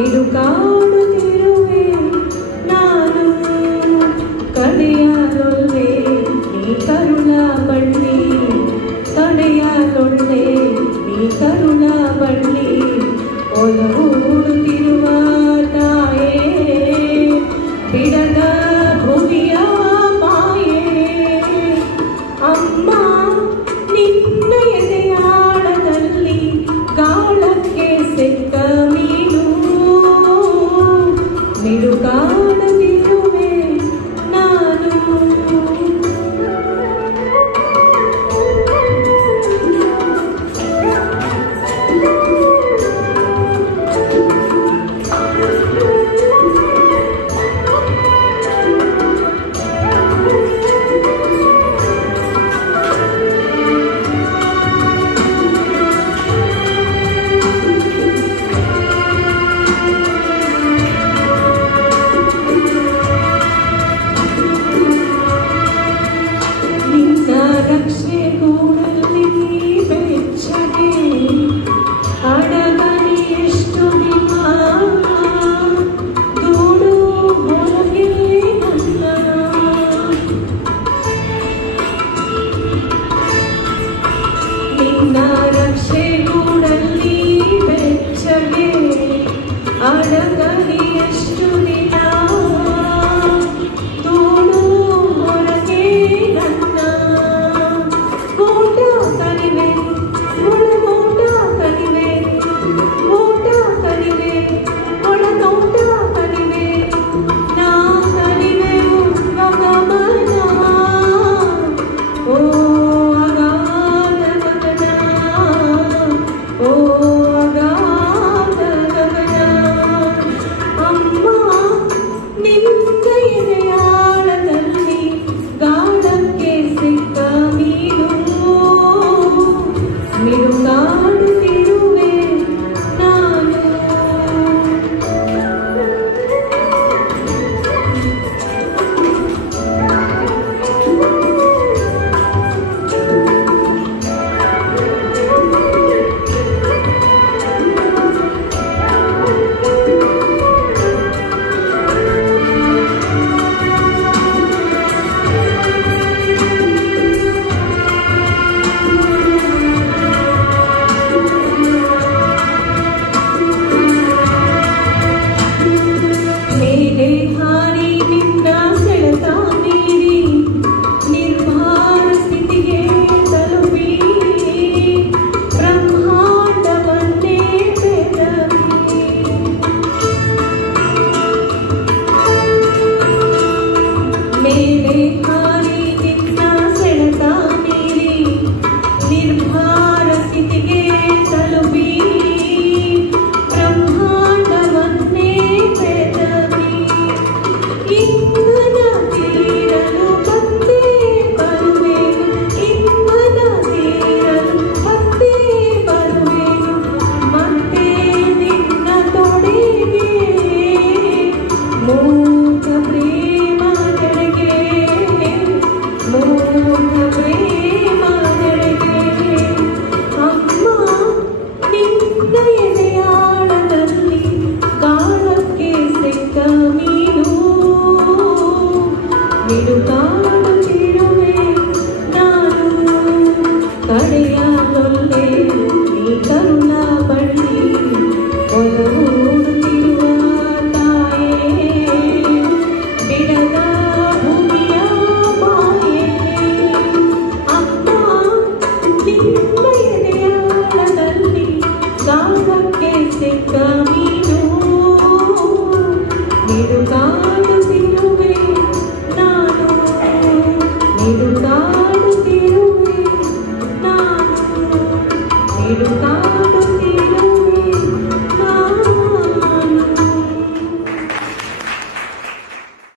ಮಿಡುಕಾಡುತ್ತಿರುವೆ ನಾನು ಕಡೆಯಲೊಲ್ಲೆ ನೀ ಕರುಣ ಬಳ್ಳಿ ತಡೆಯಲೊಲ್ಲೆ ನೀ ಕರುಣ ಬಳ್ಳಿ ಒಲಗೂಡುತ್ತಿರುವ ತಾಯೇ ಬಿಡದ ಭುವಿಯ ಮಾಯೆ ಅಮ್ಮ ನಿನ್ನ ಎದೆಯಾಳದಲ್ಲಿ ಗಾಳಕ್ಕೆ ಸೆಕ್ಕ ಮೀನು ಮಿಡುಕಾಡದಿರುವೆ ನಾನು ರಕ್ಷೆ ಗೂಡಲ್ಲಿ ಬೆಚ್ಚಗೆ ಅಡಗಲಿ ಎಷ್ಟು ದಿನ ಗೂಡು ಹೊರಗೆ ನನ್ನ ನಿನ್ನ ರಕ್ಷೆ ಗೂಡಲ್ಲಿ ಬೆಚ್ಚಗೆ ಅಡಗಲಿ ಎಷ್ಟು ದಿನ ಗೂಡು ಹೊರಗೆ ನನ್ನ ಮಿಡುಕಾಡುತ್ತಿರುವೆ ನಾನು ಮೇಲೆ ಹಾರಿ ನಿನ್ನ ಸೆಳೆತ ಮೀರಿ ನಿರ್ಭಾರ ಸ್ಥಿತಿಗೆ ತಲುಪಿ ಬ್ರಹ್ಮಾಂಡವನ್ನೇ ಬೆದರಿ ಮೇಲೆ ಹಾರಿ ನಿನ್ನ ಸೆಳೆತ ಮೀರಿ ನಿರ್ಭಾರ ಸ್ಥಿತಿಗೆ ತಲುಪಿ ಬ್ರಹ್ಮಾಂಡವನ್ನೇ ಬೆದರಿ ಇಂಧನ ತೀರಲು ಮತ್ತೆ ಬರುವೆನು ಇಂಧನ ತೀರಲು ಮತ್ತೆ ಬರುವೆನು ಮತ್ತೆ ನಿನ್ನ ತೊಡೆಗೆ ಮೂಕ ಪ್ರೇಮ ಜಡೆಗೆ ಮೂಕ ಪ್ರೇಮ ಜಡೆಗೆ ಅಮ್ಮ ನಿನ್ನ ಎದೆಯಾಳದಲ್ಲಿ ಗಾಳಕ್ಕೆ ಸೆಕ್ಕ ಮೀನು ಮಿಡುಕಾಡುತ್ತಿರುವೆ ನಾನು ಕಡೆಯಲೊಲ್ಲೆ ನೀ ಕರುಣ ಬಳ್ಳಿ ಒಲಗೂಡುತ್ತಿರುವ ತಾಯೇ ಬಿಡದ ಭೂಮಿಯ ಮಾಯೆ ಅಮ್ಮ ನಿನ್ನ ಎದೆಯಾಳದಲ್ಲಿ ಗಾಳಕ್ಕೆ ಸೆಕ್ಕ ಮೀನು ಮಿಡುಕಾಡುತ್ತಿರುವೆ